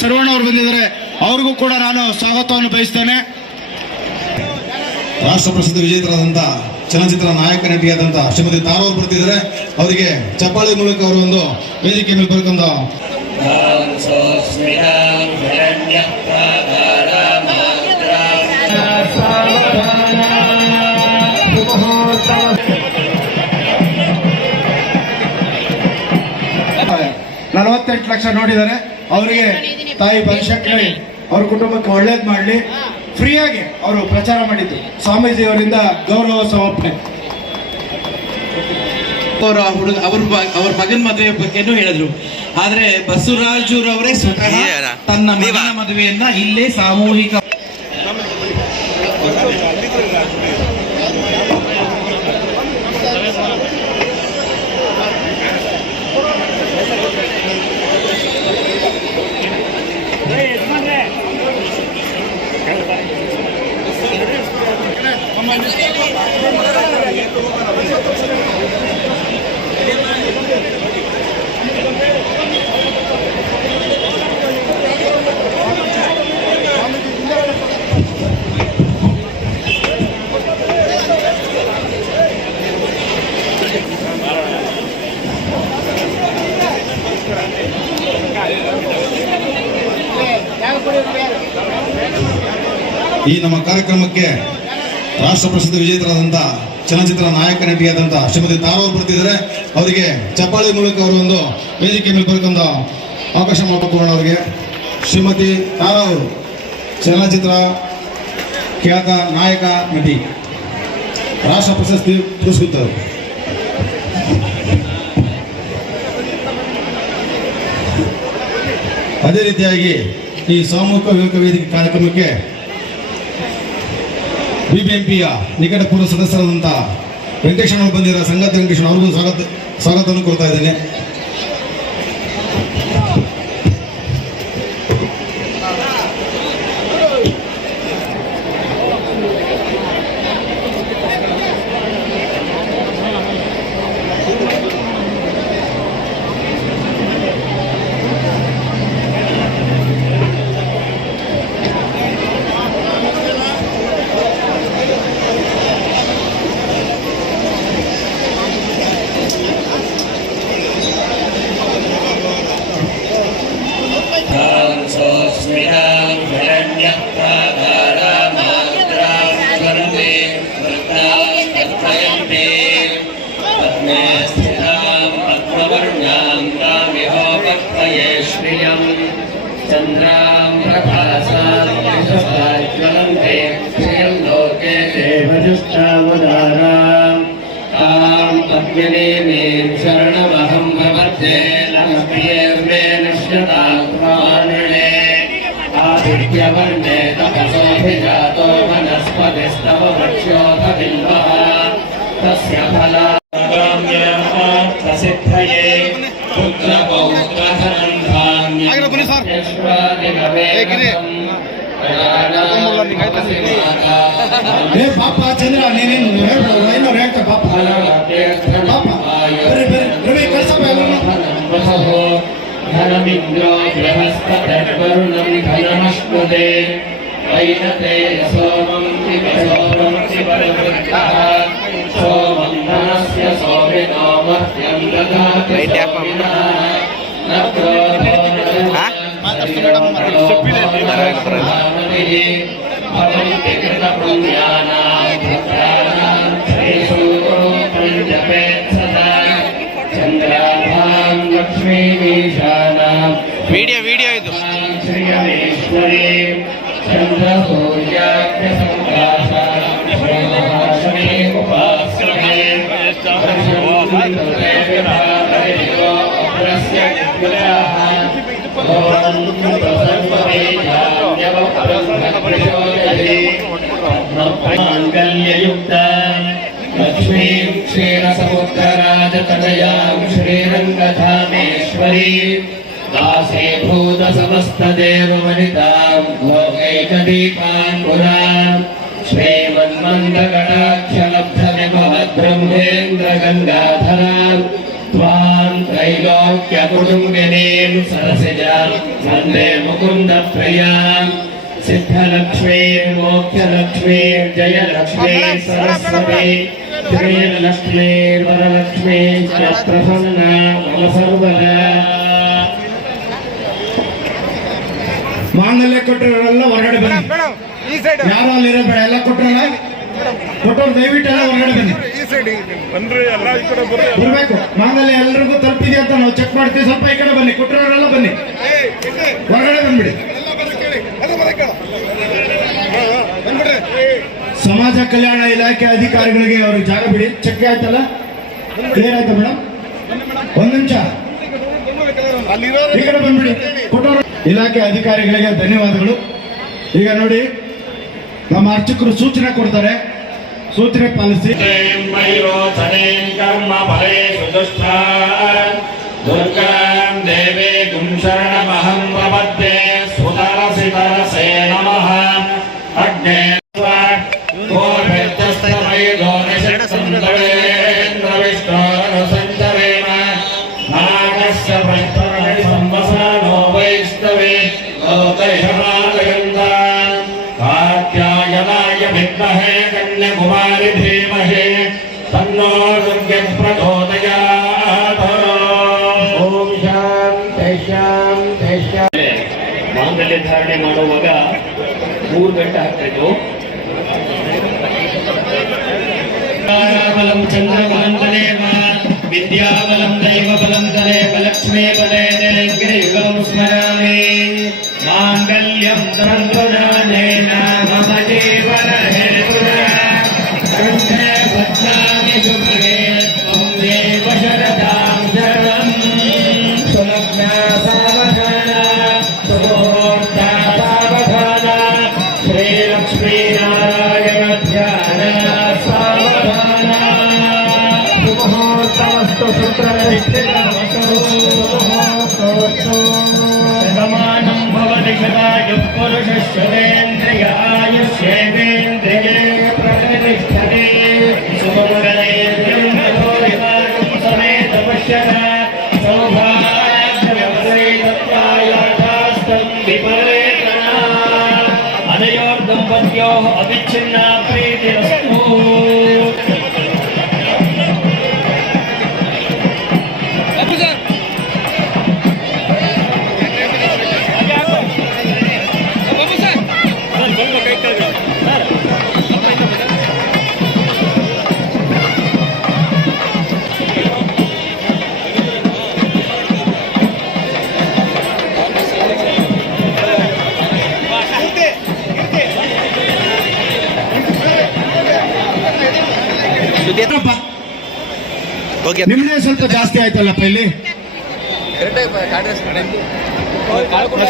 ಶರವಣ ಅವರು ಬಂದಿದ್ದಾರೆ ಅವ್ರಿಗೂ ಕೂಡ ನಾನು ಸ್ವಾಗತವನ್ನು ಬಯಸ್ತೇನೆ. ರಾಷ್ಟ್ರ ಪ್ರಸಿದ್ಧ ವಿಜೇತರಾದಂಥ ಚಲನಚಿತ್ರ ನಾಯಕ ನಟಿಯಾದಂಥ ಶ್ರೀಮತಿ ತಾರವರು ಬರ್ತಿದ್ದಾರೆ. ಅವರಿಗೆ ಚಪ್ಪಾಳಿ ಮೂಲಕ ಅವರು ಒಂದು ವೇದಿಕೆ ಮೇಲೆ ಬರಕಂದು ನಲವತ್ತೆಂಟು ಲಕ್ಷ ನೋಡಿದ್ದಾರೆ. ಅವರಿಗೆ ತಾಯಿ ಬನಶಂಕರಿ ಅವ್ರ ಕುಟುಂಬಕ್ಕೆ ಒಳ್ಳೇದು ಮಾಡಲಿ. ಫ್ರೀಯಾಗಿ ಅವರು ಪ್ರಚಾರ ಮಾಡಿದ್ರು. ಸ್ವಾಮೀಜಿ ಅವರಿಂದ ಗೌರವ ಸಮರ್ಪಣೆ ಅವರ ಹುಡುಗ ಅವ್ರ ಬ- ಅವ್ರ ಮಗನ ಮದುವೆ ಬಗ್ಗೆನೂ ಹೇಳಿದ್ರು. ಆದ್ರೆ ಬಸವರಾಜುರವರೇ ಸ್ವತಃ ತನ್ನ ಮಗನ ಮದುವೆಯನ್ನ ಇಲ್ಲೇ ಸಾಮೂಹಿಕ ಈ ನಮ್ಮ ಕಾರ್ಯಕ್ರಮಕ್ಕೆ ರಾಷ್ಟ್ರ ಪ್ರಸಿದ್ಧ ವಿಜೇತರಾದಂಥ ಚಲನಚಿತ್ರ ನಾಯಕ ನಟಿಯಾದಂಥ ಶ್ರೀಮತಿ ತಾರಾ ಅವರು ಬರ್ತಿದ್ದಾರೆ. ಅವರಿಗೆ ಚಪ್ಪಾಳಿ ಮೂಲಕ ಅವರು ಒಂದು ವೇದಿಕೆ ಮೇಲೆ ಬರ್ಕೊಂಡು ಅವಕಾಶ ಮಾಡಿಕೊಡೋಣ ಅವರಿಗೆ. ಶ್ರೀಮತಿ ತಾರಾ ಅವರು ಚಲನಚಿತ್ರ ಖ್ಯಾತ ನಾಯಕ ನಟಿ. ರಾಷ್ಟ್ರ ಪ್ರಶಸ್ತಿ ಪುರಸ್ಕೃತರು. ಅದೇ ರೀತಿಯಾಗಿ ಈ ಸಾಮೂಹಿಕ ವೇದಿಕೆ ಕಾರ್ಯಕ್ರಮಕ್ಕೆ ಬಿಬಿಎಂಪಿಯ ನಿಕಟಪೂರ್ವ ಸದಸ್ಯರಾದಂಥ ವೆಂಕಟೇಶನ್ ಅವರು ಬಂದಿರೋ ಸಂಗತ ವೆಂಕಟೇಶನ್ ಅವ್ರಿಗೂ ಸ್ವಾಗತ ಸ್ವಾಗತವನ್ನು ಕೊಡ್ತಾ ಇದ್ದೇನೆ. चन्द्रां प्रभासां ज्वलन्ते श्रियं लोके देवजुष्टावदारां तां पद्मिनीं రే పాప చంద్ర నేనేನು ಏನು ರೇಟ್ ಪಾಪ ಪಾಪ ಬರ್ರಿ ಬರ್ರಿ ರವಿ ಕೆಲಸ ధనమింద్రో బృహస్పతిర్వరుణం ధనమష్ణుదే వైనతే సోమం సోమం సోమం ధనస్య సోమినోమహ్యం దదాతి వీడియో వీడియో ఇది. చంద్ర సూర్యాగ్ర क्षीरसमुत्तराजतनयां श्रीरङ्गधामेश्वरी दासीभूतसमस्तदेवमनितां भोगैकदीपाङ्गुरान् श्रीमन्मन्दकटाक्षलब्धविमहद्ब्रह्मेन्द्रगङ्गाधरान् त्वां त्रैलोक्यकुटुम्बिनीं सरसिजां वंदे मुकुन्दप्रियाम् मुकुन्दप्रियां सिद्धलक्ष्मीर्मोक्षलक्ष्मीर्जयलक्ष्मी सरस्वती श्रीलक्ष्मीर्वरलक्ष्मी च प्रसन्ना मम सर्वदा ಮಾಂಗಲ್ಯ ಕೊಟ್ಟವರೆಲ್ಲ ಹೊರಗಡೆ ಬನ್ನಿ ಯಾರು ಅಲ್ಲಿರೋ ಬೇಡ ಎಲ್ಲ ಕೊಟ್ಟರಲ್ಲ ಕೊಟ್ಟವ್ರು ದಯವಿಟ್ಟು ಎಲ್ಲ ಹೊರಗಡೆ ಬನ್ನಿ ಬರ್ಬೇಕು ಮಾಂಗಲ್ಯ ಎಲ್ರಿಗೂ ತಲುಪಿದೆ ಅಂತ ನಾವು ಚೆಕ್ ಮಾಡ್ತೀವಿ ಸ್ವಲ್ಪ ಈ ಕಡೆ ಬನ್ನಿ ಕೊಟ್ಟವರೆಲ್ಲ ಬನ್ನಿ ಹೊರಗಡೆ ಬಂದ್ಬಿಡಿ ಸಮಾಜ ಕಲ್ಯಾಣ ಇಲಾಖೆ ಅಧಿಕಾರಿಗಳಿಗೆ ಅವ್ರಿಗೆ ಜಾಗ ಬಿಡಿ. ಚಕ್ಕೆ ಆಯ್ತಲ್ಲ? ಕ್ಲಿಯರ್ ಆಯ್ತಾ ಮೇಡಮ್ ಒಂದ್ ನಿಮಿಷ. ಬಂದ್ಬಿಡಿ. ಇಲಾಖೆ ಅಧಿಕಾರಿಗಳಿಗೆ ಧನ್ಯವಾದಗಳು. ಈಗ ನೋಡಿ ನಮ್ಮ ಅರ್ಚಕರು ಸೂಚನೆ ಕೊಡ್ತಾರೆ. ಸೂಚನೆ ಪಾಲಿಸಿ. ಕರ್ಮ ದೇವೇ विद्महे कन्याकुमारि धीमहि तन्नो दुर्गं प्रचोदयात् ॐ ಶಾಂತಿ ಶಾಂತಿ ಶಾಂತಿ ಮಾಂಗಲ್ಯ ಧಾರಣೆ ಮಾಡುವಾಗ ಮೂರು ಗಂಟೆ ಹಾಕ್ತಿದ್ದು బలం చంద్రబలం తదేవ విద్యాబలం దైవ బలం తదేవ లక్ష్మీ పదేగ్రయుగం స్మరామి మాంగళ్యం ధర్మదానేన మమ జీవన హేతున భద్రామి శుభ Amen. ನಿಮ್ದೇ ಸ್ವಲ್ಪ ಜಾಸ್ತಿ ಆಯ್ತಲ್ಲಪ್ಪ ಇಲ್ಲಿ?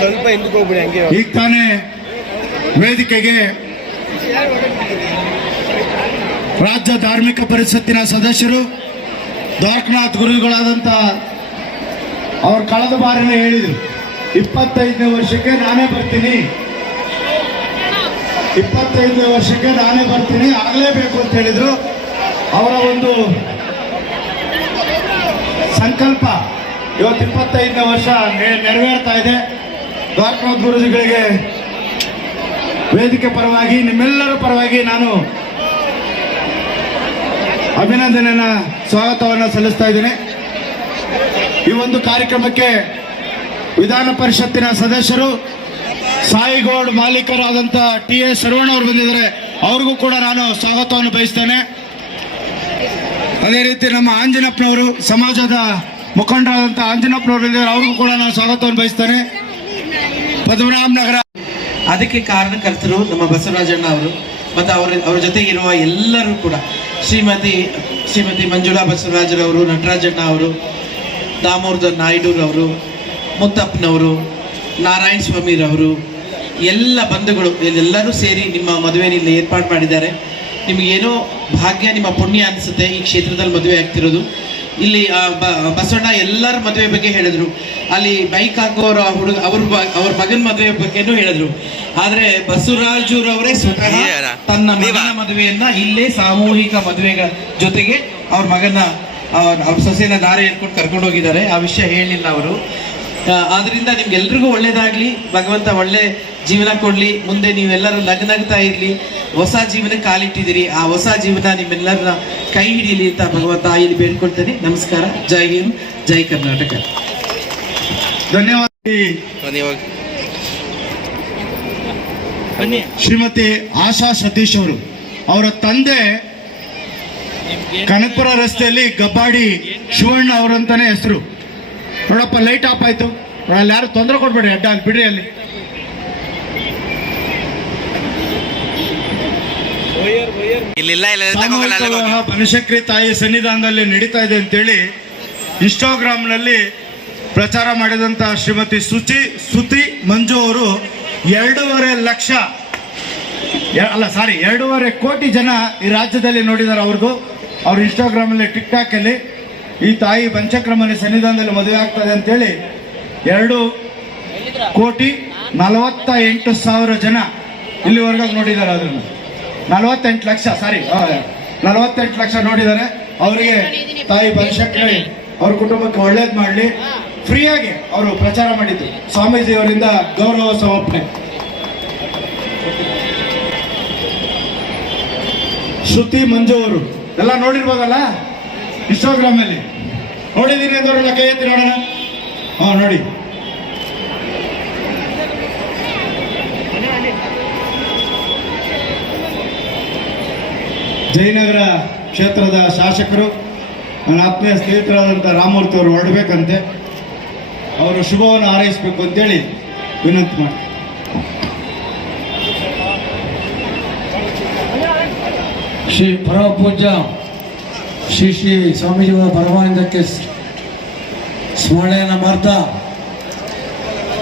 ಸ್ವಲ್ಪ ಹಿಂದಕ್ಕೆ ಹೋಗ್ಬಿಡಿ ಹಂಗೆ ಈಗ ತಾನೇ ವೇದಿಕೆಗೆ ರಾಜ್ಯ ಧಾರ್ಮಿಕ ಪರಿಷತ್ತಿನ ಸದಸ್ಯರು ದ್ವಾರಕನಾಥ್ ಗುರುಗಳಾದಂಥ ಅವ್ರು ಕಳೆದ ಬಾರಿನೇ ಹೇಳಿದ್ರು ಇಪ್ಪತ್ತೈದನೇ ವರ್ಷಕ್ಕೆ ನಾನೇ ಬರ್ತೀನಿ. ಇಪ್ಪತ್ತೈದನೇ ವರ್ಷಕ್ಕೆ ನಾನೇ ಬರ್ತೀನಿ ಆಗಲೇಬೇಕು ಅಂತ ಹೇಳಿದ್ರು. ಅವರ ಒಂದು ಸಂಕಲ್ಪ ಇವತ್ತು ಇಪ್ಪತ್ತೈದನೇ ವರ್ಷ ನೆರವೇರ್ತಾ ಇದೆ. ದ್ವಾರಕನಾಥ್ ಗುರುಜಿಗಳಿಗೆ ವೇದಿಕೆ ಪರವಾಗಿ, ನಿಮ್ಮೆಲ್ಲರ ಪರವಾಗಿ ನಾನು ಅಭಿನಂದನೆಯನ್ನ, ಸ್ವಾಗತವನ್ನು ಸಲ್ಲಿಸ್ತಾ ಇದ್ದೇನೆ. ಈ ಒಂದು ಕಾರ್ಯಕ್ರಮಕ್ಕೆ ವಿಧಾನ ಪರಿಷತ್ತಿನ ಸದಸ್ಯರು, ಸಾಯಿಗೋಡ್ ಮಾಲೀಕರಾದಂಥ ಟಿ ಎಸ್ ಶರವಣ ಅವರು ಬಂದಿದ್ದಾರೆ. ಅವ್ರಿಗೂ ಕೂಡ ನಾನು ಸ್ವಾಗತವನ್ನು ಬಯಸ್ತೇನೆ. ಅದೇ ರೀತಿ ನಮ್ಮ ಆಂಜನಪ್ಪನವರು, ಸಮಾಜದ ಮುಖಂಡರಾದಂಥ ಆಂಜನಪ್ಪನವರು ಇದ್ದಾರೆ ಅವ್ರಿಗೂ ಕೂಡ ನಾನು ಸ್ವಾಗತವನ್ನು ಬಯಸ್ತೇನೆ. ನಗರ ಅದಕ್ಕೆ ಕಾರಣಕರ್ತರು ನಮ್ಮ ಬಸವರಾಜಣ್ಣ ಅವರು, ಮತ್ತು ಅವರ, ಅವ್ರ ಜೊತೆ ಇರುವ ಎಲ್ಲರೂ ಕೂಡ. ಶ್ರೀಮತಿ ಶ್ರೀಮತಿ ಮಂಜುಳಾ ಬಸವರಾಜರವರು, ನಟರಾಜಣ್ಣ ಅವರು, ದಾಮೋದರ್ ನಾಯ್ಡುರವರು ಮುತ್ತಪ್ಪನವರು, ನಾರಾಯಣ ಸ್ವಾಮಿರವರು, ಎಲ್ಲ ಬಂಧುಗಳು, ಎಲ್ಲರೂ ಸೇರಿ ನಿಮ್ಮ ಮದುವೆಯಲ್ಲಿ ಏರ್ಪಾಡು ಮಾಡಿದ್ದಾರೆ. ನಿಮಗೇನೋ ಭಾಗ್ಯ ನಿಮ್ಮ ಪುಣ್ಯ ಅನಿಸುತ್ತೆ ಈ ಕ್ಷೇತ್ರದಲ್ಲಿ ಮದುವೆ ಆಗ್ತಿರೋದು. ಇಲ್ಲಿ ಬಸವಣ್ಣ ಎಲ್ಲರ ಮದುವೆ ಬಗ್ಗೆ ಹೇಳಿದ್ರು. ಅಲ್ಲಿ ಬೈಕ್ ಹಾಕುವವರ ಹುಡುಗ ಅವ್ರ ಅವ್ರ ಮಗನ ಮದುವೆ ಬಗ್ಗೆನೂ ಹೇಳಿದ್ರು. ಆದ್ರೆ ಬಸವರಾಜುರವರೇ ಸ್ವತಃ ತನ್ನ ಮಗನ ಮದುವೆಯನ್ನ ಇಲ್ಲೇ ಸಾಮೂಹಿಕ ಮದುವೆಗಳ ಜೊತೆಗೆ ಅವ್ರ ಮಗನ ಅವ್ರ ಸೊಸೆನ ದಾರಿ ಹಿಡ್ಕೊಂಡು ಕರ್ಕೊಂಡು ಹೋಗಿದ್ದಾರೆ. ಆ ವಿಷಯ ಹೇಳಲಿಲ್ಲ ಅವರು. ಆದ್ರಿಂದ ನಿಮ್ಗೆಲ್ರಿಗೂ ಒಳ್ಳೇದಾಗ್ಲಿ. ಭಗವಂತ ಒಳ್ಳೆ ಜೀವನ ಕೊಡ್ಲಿ ಮುಂದೆ ನೀವೆಲ್ಲರೂ ನಗನಗ್ತಾ ಇರ್ಲಿ ಹೊಸ ಜೀವನ ಕಾಲಿಟ್ಟಿದ್ದೀರಿ. ಆ ಹೊಸ ಜೀವನ ನಿಮ್ಮೆಲ್ಲರನ್ನ ಕೈ ಹಿಡೀಲಿ ಅಂತ ಭಗವಂತ ಇಲ್ಲಿ ಬೇಡ್ಕೊಳ್ತೇನೆ. ನಮಸ್ಕಾರ. ಜೈ ಹಿಂದ್ ಜೈ ಕರ್ನಾಟಕ. ಧನ್ಯವಾದ ಶ್ರೀಮತಿ ಆಶಾ ಸತೀಶ್ ಅವರು. ಅವರ ತಂದೆ ಕನಕಪುರ ರಸ್ತೆಯಲ್ಲಿ ಗಬ್ಬಾಡಿ ಶಿವಣ್ಣ ಅವರಂತಾನೆ ಹೆಸರು. ನೋಡಪ್ಪ ಲೈಟ್ ಆಫ್ ಆಯ್ತು. ಅಲ್ಲಿ ಯಾರು ತೊಂದರೆ ಕೊಡ್ಬೇಡಿ ಅಡ್ಡ ಅಲ್ಲಿ ಬಿಡ್ರಿ ಅಲ್ಲಿ ಇಲ್ಲಿಲ್ಲ ಇಲ್ಲ ಸಾಮೂಹಿಕ ವಿವಾಹ ಬನಶಂಕರಿ ತಾಯಿ ಸನ್ನಿಧಾನದಲ್ಲಿ ನಡೀತಾ ಇದೆ ಅಂತೇಳಿ ಇನ್ಸ್ಟಾಗ್ರಾಮ್ನಲ್ಲಿ ಪ್ರಚಾರ ಮಾಡಿದಂತ ಶ್ರೀಮತಿ ಸುಚಿ ಸುತಿ ಮಂಜು ಅವರು ಎರಡೂವರೆ ಲಕ್ಷ ಅಲ್ಲ ಸಾರಿ ಎರಡೂವರೆ ಕೋಟಿ ಜನ ಈ ರಾಜ್ಯದಲ್ಲಿ ನೋಡಿದ್ದಾರೆ ಅವ್ರಿಗೂ. ಅವ್ರು ಇನ್ಸ್ಟಾಗ್ರಾಮಲ್ಲಿ ಟಿಕ್ ಟಾಕ್ ಅಲ್ಲಿ ಈ ತಾಯಿ ಬಂಚಕ್ರಮನೆ ಸನ್ನಿಧಾನದಲ್ಲಿ ಮದುವೆ ಆಗ್ತದೆ ಅಂತೇಳಿ ಎರಡು ಕೋಟಿ ನಲವತ್ತ ಎಂಟು ಸಾವಿರ ಜನ ಇಲ್ಲಿವರೆಗೂ ನೋಡಿದ್ದಾರೆ ಅದನ್ನು. ನಲವತ್ತೆಂಟು ಲಕ್ಷ ಸಾರಿ ನಲವತ್ತೆಂಟು ಲಕ್ಷ ನೋಡಿದ್ದಾರೆ ಅವರಿಗೆ ತಾಯಿ ಬನಶಂಕರಿ ಅವ್ರ ಕುಟುಂಬಕ್ಕೆ ಒಳ್ಳೇದು ಮಾಡಲಿ. ಫ್ರೀಯಾಗಿ ಅವರು ಪ್ರಚಾರ ಮಾಡಿದ್ರು. ಸ್ವಾಮೀಜಿ ಅವರಿಂದ ಗೌರವ ಸಮರ್ಪಣೆ ಶ್ರುತಿ ಮಂಜು ಅವರು. ಎಲ್ಲ ನೋಡಿರ್ಬೋದಲ್ಲ? ಇನ್ಸ್ಟಾಗ್ರಾಮ್ ಅಲ್ಲಿ. ನೋಡಿದೀನಿ ಅಂತ ಕೈ ಎತ್ತಿ ನೋಡೋಣ. ಹಾ ನೋಡಿ. ಜಯನಗರ ಕ್ಷೇತ್ರದ ಶಾಸಕರು, ನನ್ನ ಆತ್ಮೀಯ ಸ್ನೇಹಿತರಾದಂಥ ರಾಮಮೂರ್ತಿ ಅವರು ಹೊರಡಬೇಕಂತೆ, ಅವರು ಶುಭವನ್ನು ಹಾರೈಸಬೇಕು ಅಂತೇಳಿ ವಿನಂತಿ ಮಾಡ್ತೀನಿ. ಶ್ರೀ ಪರಮ ಪೂಜ್ಯ ಶ್ರೀ ಶ್ರೀ ಸ್ವಾಮೀಜಿಯವರ ಪರಮಾನಂದಕ್ಕೆ ಸ್ಮರಣೆಯನ್ನು ಮಾಡ್ತಾ,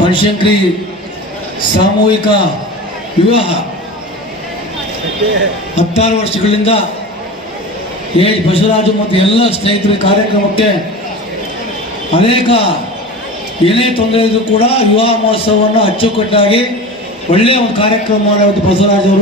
ಬನಶಂಕರಿ ಸಾಮೂಹಿಕ ವಿವಾಹ ಹತ್ತಾರು ವರ್ಷಗಳಿಂದ ಎ ಬಸವರಾಜು ಮತ್ತು ಎಲ್ಲ ಸ್ನೇಹಿತರ ಕಾರ್ಯಕ್ರಮಕ್ಕೆ ಅನೇಕ ಏನೇ ತೊಂದರೆ ಇದ್ರೂ ಕೂಡ ವಿವಾಹ ಮಹೋತ್ಸವವನ್ನು ಅಚ್ಚುಕಟ್ಟಾಗಿ ಒಳ್ಳೆಯ ಒಂದು ಕಾರ್ಯಕ್ರಮ ಬಸವರಾಜ್ ಅವರು.